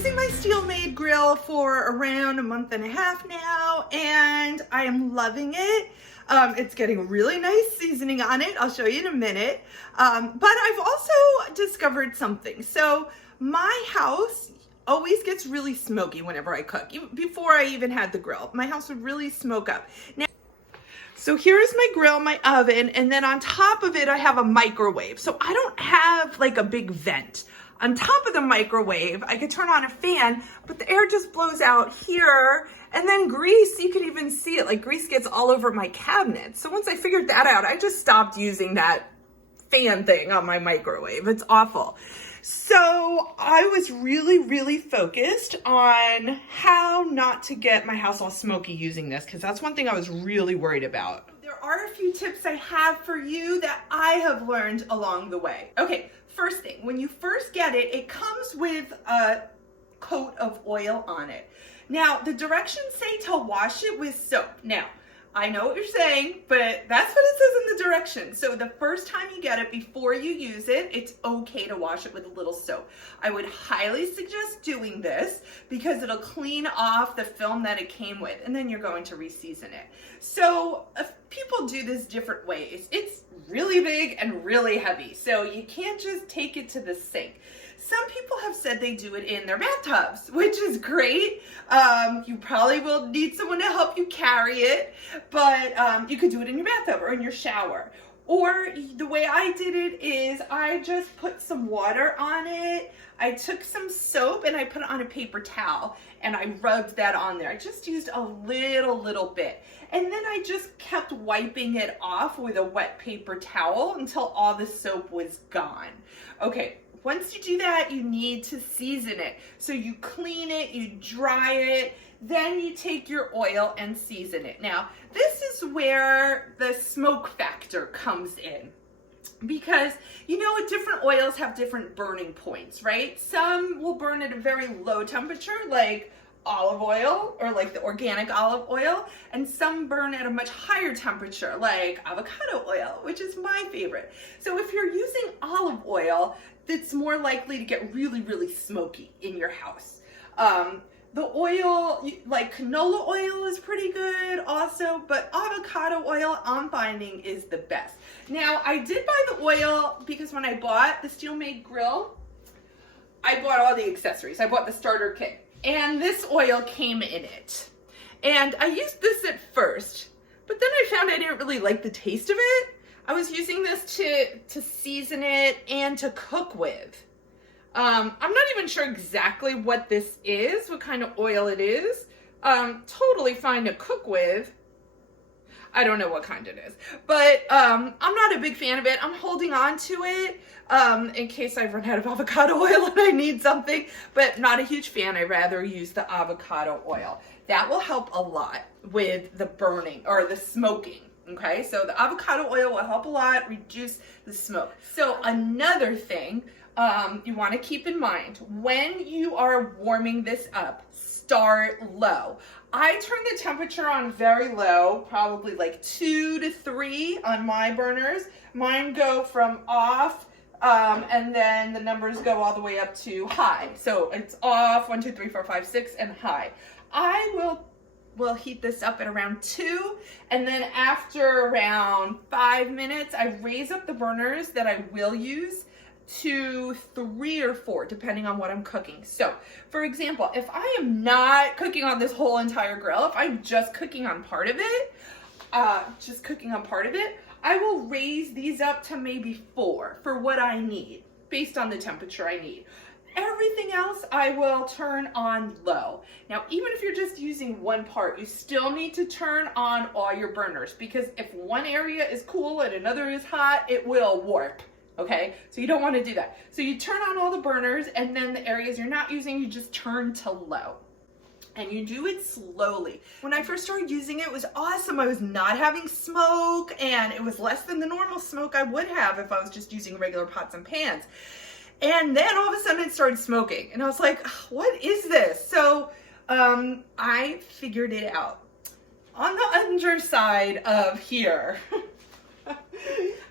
using my Steelmade grill for around a month and a half now, and I am loving it. It's getting really nice seasoning on it. I'll show you in a minute. But I've also discovered something. So my house always gets really smoky whenever I cook. Before I even had the grill, my house would really smoke up. Now, so here's my grill, my oven, and then on top of it, I have a microwave. So I don't have like a big vent. On top of the microwave, I could turn on a fan, but the air just blows out here. And then grease, you can even see it, like grease gets all over my cabinet. So once I figured that out, I just stopped using that fan thing on my microwave. It's awful. So I was really focused on how not to get my house all smoky using this, because that's one thing I was really worried about. There are a few tips I have for you that I have learned along the way. Okay, first thing, when you first get it, it comes with a coat of oil on it. Now, the directions say to wash it with soap. Now, I know what you're saying, but that's what it says in the directions. So the first time you get it, before you use it, it's okay to wash it with a little soap. I would highly suggest doing this because it'll clean off the film that it came with, and then you're going to re-season it. So people do this different ways. It's really big and really heavy, so you can't just take it to the sink. Some people have said they do it in their bathtubs, which is great. You probably will need someone to help you carry it, but you could do it in your bathtub or in your shower. Or the way I did it is I just put some water on it. I took some soap and I put it on a paper towel and I rubbed that on there. I just used a little bit. And then I just kept wiping it off with a wet paper towel until all the soap was gone. Okay. Once you do that, you need to season it. So you clean it, you dry it, then you take your oil and season it. Now, this is where the smoke factor comes in. Because, you know, different oils have different burning points, right? Some will burn at a very low temperature, like olive oil or like the organic olive oil, and some burn at a much higher temperature like avocado oil, which is my favorite. So if you're using olive oil, it's more likely to get really smoky in your house. The oil, like canola oil is pretty good also, but avocado oil I'm finding is the best. Now, I did buy the oil because when I bought the Steelmade grill, I bought all the accessories. I bought the starter kit, and this oil came in it. And I used this at first, but then I found I didn't really like the taste of it. I was using this to season it and to cook with. I'm not even sure exactly what this is, what kind of oil it is. Totally fine to cook with. I don't know what kind it is, but I'm not a big fan of it. I'm holding on to it in case I run out of avocado oil and I need something, but not a huge fan. I'd rather use the avocado oil. That will help a lot with the burning or the smoking. Okay, so the avocado oil will help a lot reduce the smoke. So another thing you want to keep in mind, when you are warming this up, start low. I turn the temperature on very low, probably like 2 to 3 on my burners. Mine go from off, and then the numbers go all the way up to high. So it's off, 1, 2, 3, 4, 5, 6, and high. I will heat this up at around 2, and then after around 5 minutes, I raise up the burners that I will use to 3 or 4, depending on what I'm cooking. So, for example, if I am not cooking on this whole entire grill, if I'm just cooking on part of it, I will raise these up to maybe 4 for what I need, based on the temperature I need. Everything else I will turn on low. Now, even if you're just using one part, you still need to turn on all your burners, because if one area is cool and another is hot, it will warp. Okay, so you don't want to do that. So you turn on all the burners, and then the areas you're not using, you just turn to low. And you do it slowly. When I first started using it, it was awesome. I was not having smoke, and it was less than the normal smoke I would have if I was just using regular pots and pans. And then all of a sudden it started smoking, and I was like, what is this? So I figured it out. On the underside of here, I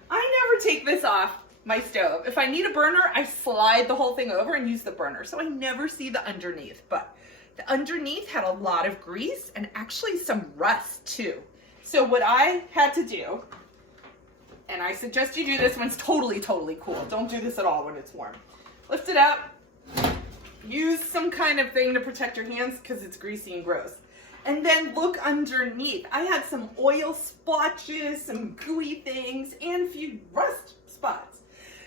never take this off my stove. If I need a burner, I slide the whole thing over and use the burner. So I never see the underneath, but the underneath had a lot of grease and actually some rust too. So what I had to do, and I suggest you do this when it's totally cool. Don't do this at all when it's warm. Lift it up, use some kind of thing to protect your hands because it's greasy and gross. And then look underneath. I had some oil splotches, some gooey things, and a few rust spots.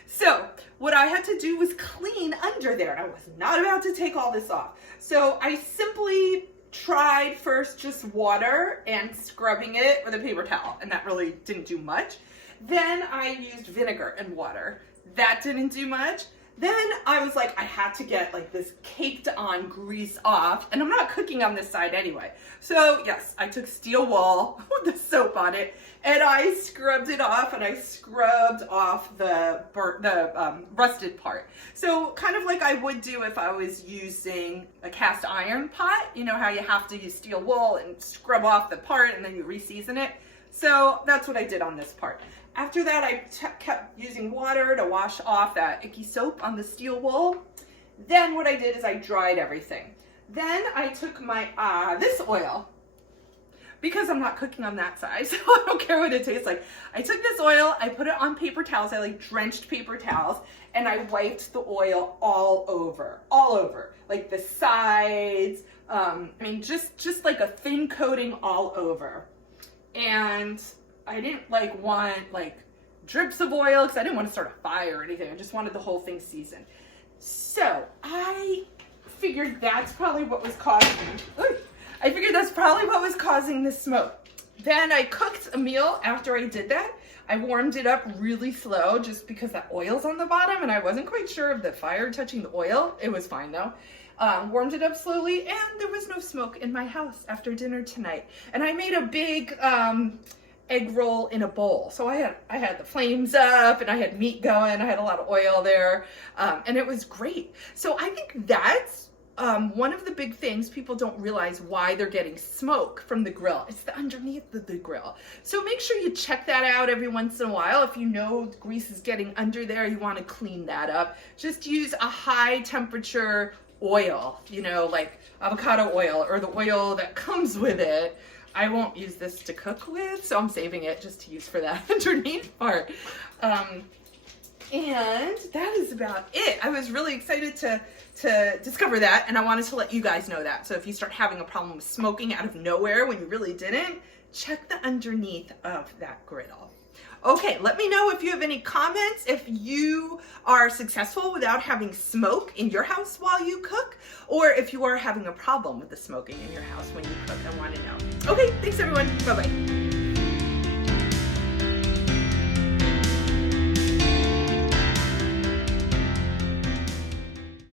So what I had to do was clean under there, and I was not about to take all this off. So I simply tried first just water and scrubbing it with a paper towel, and that really didn't do much. Then I used vinegar and water. That didn't do much. Then I was like, I had to get like this caked on grease off, and I'm not cooking on this side anyway. So yes, I took steel wool with the soap on it, and I scrubbed it off, and I scrubbed off the rusted part. So kind of like I would do if I was using a cast iron pot, you know how you have to use steel wool and scrub off the part and then you reseason it. So that's what I did on this part. After that, I kept using water to wash off that icky soap on the steel wool. Then what I did is I dried everything. Then I took my, this oil, because I'm not cooking on that side, so I don't care what it tastes like. I took this oil, I put it on paper towels, I like drenched paper towels, and I wiped the oil all over, like the sides, I mean, just like a thin coating all over. And I didn't want drips of oil because I didn't want to start a fire or anything. I just wanted the whole thing seasoned. So I figured that's probably what was causing the smoke. Then I cooked a meal after I did that. I warmed it up really slow just because that oil's on the bottom and I wasn't quite sure of the fire touching the oil. It was fine though. Warmed it up slowly, and there was no smoke in my house after dinner tonight. And I made a big egg roll in a bowl. So I had the flames up and I had meat going. I had a lot of oil there, and it was great. So I think that's one of the big things people don't realize why they're getting smoke from the grill. It's the underneath of the grill. So make sure you check that out every once in a while. If you know the grease is getting under there, you want to clean that up. Just use a high temperature oil, you know, like avocado oil or the oil that comes with it. I won't use this to cook with, so I'm saving it just to use for that underneath part. And that is about it. I was really excited to discover that, and I wanted to let you guys know that. So if you start having a problem with smoking out of nowhere when you really didn't, check the underneath of that griddle. Okay, let me know if you have any comments, if you are successful without having smoke in your house while you cook, or if you are having a problem with the smoking in your house when you cook. I want to know. Okay, thanks everyone. Bye-bye.